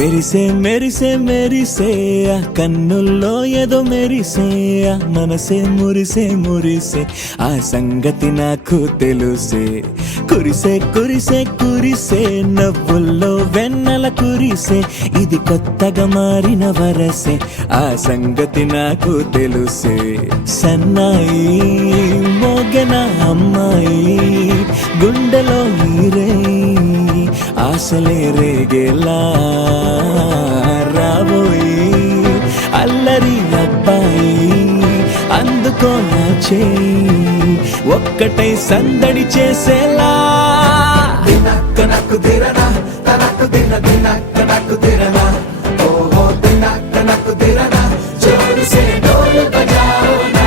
మెరిసే మెరిసే మెరిసే ఆ కన్నుల్లో ఏదో మెరిసే ఆ మనసే మురిసే మురిసే ఆ సంగతి నాకు తెలుసే. కురిసే కురిసే కురిసే నవ్వుల్లో వెన్నెల కురిసే ఇది కొత్తగా మారిన వరసే ఆ సంగతి నాకు తెలుసే. సన్నాయి మోగన అమ్మాయి గుండెలో ఈరే ఆశలే రేగేలా రాబోయి అల్లరి అబ్బాయి అందుకో నా చేయి ఒక్కటై సందడి చేసేలా. దినక్క నాకు దిరనా తనకు దిన దినక్క నాకు దిరనా ఓహో దినక్క నాకు దిరనా జోరు సే డోలు బజాओ నా.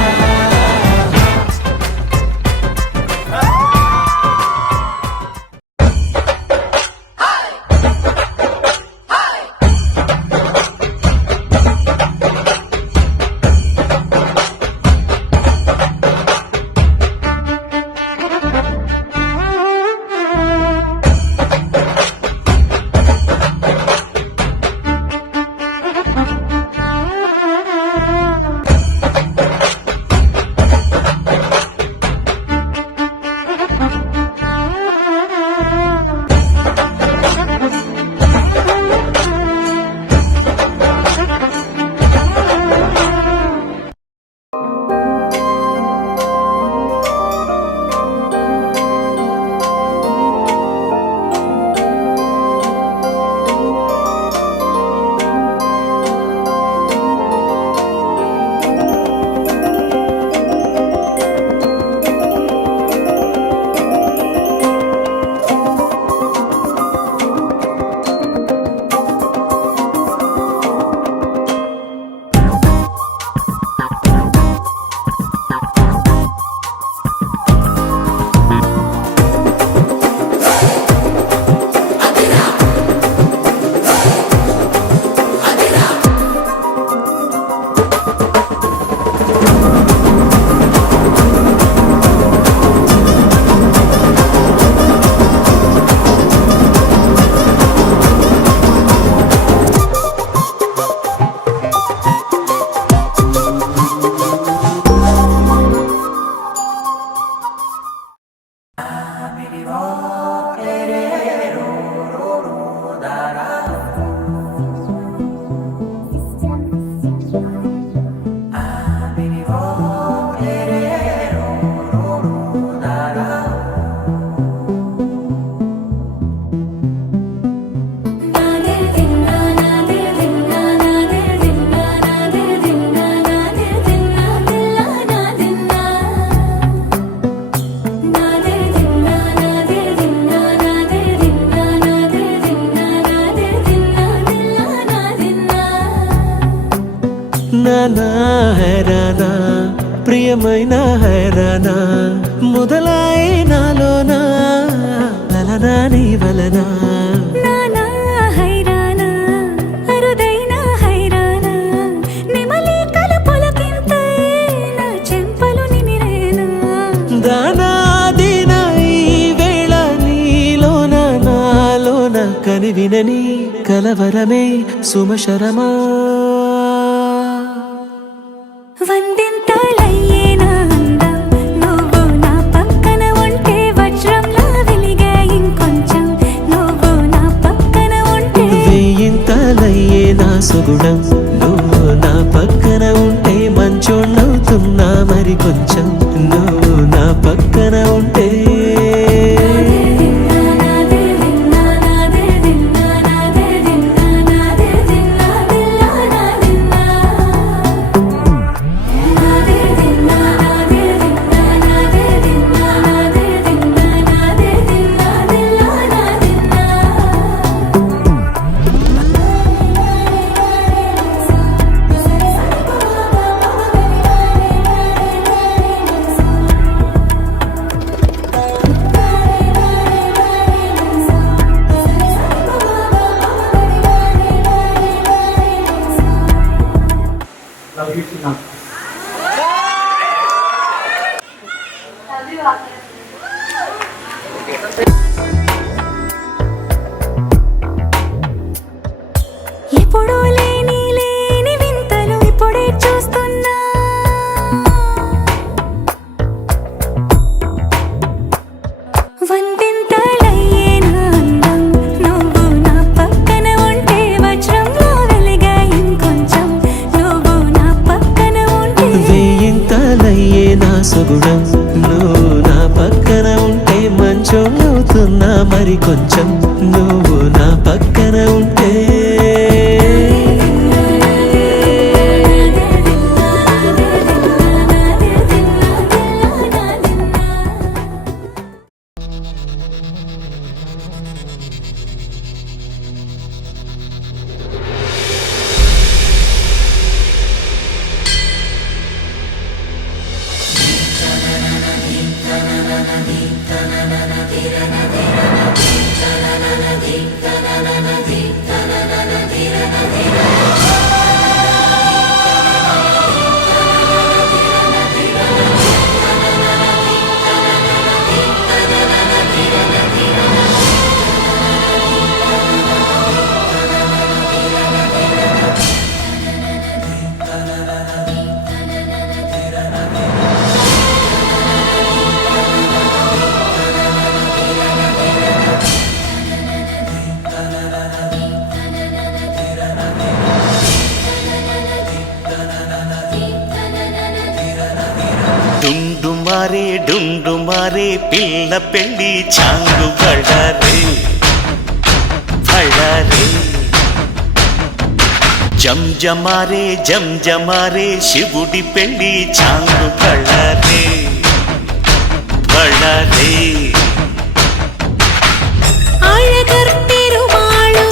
నానా హైరానా ప్రియమైన హైరానా మొదలాయి నాలోనా లలనా నీ వలనా. నానా హైరానా అరుదైన హైరానా నెమలి కలపులకింతై నా చెంపలు నిమిరేనా. దానాదిన ఈ వేళ నీలోన నాలోన కనివినని కలవరమే సుమశరమా. వందింతలయ్యేనా అందం నువ్వు నా పక్కన ఉంటే వజ్రంలా వెలిగే ఇంకొంచెం నువ్వు నా పక్కన ఉంటే. వేయింతలయ్యే నా సుగుణం నువ్వు నా పక్కన ఉంటే మంచోణ్ణవుతున్నా మరి కొంచెం నువ్వు నా పక్కన ఉంటే. మరి కొంచెం నువ్వు నా పక్కన ఉంటే డుండు మారే పిల్ల పెళ్ళి చాంగు బళ్ళారే బళ్ళారే జంజమారే శివుడి పెళ్ళి చాంగు బళ్ళారే బళ్ళారే ఆళ్ళగర్పెరుమాళు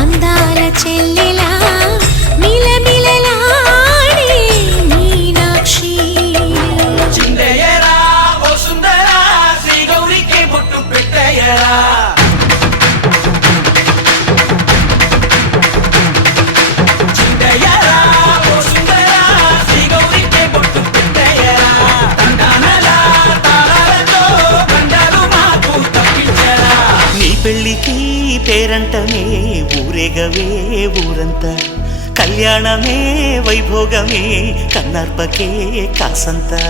అందాల చెల్లెలా మిలమిలలాడే మీనాక్షి చిందయ్యరా ఓ సుందరా శ్రీ గౌరికి బొట్టు పెట్టయ్యరా చిందయ్యరా ఓ సుందరా శ్రీ గౌరికి బొట్టు పెట్టయ్యరా తండానలా తాళాలతో కండాలు మాకు తప్పించరా నీ పెళ్ళికి పేరంటమే ఊరేగవే ఊరంతా కళ్యాణమే వైభోగమే కన్నార్పకే కాసంతా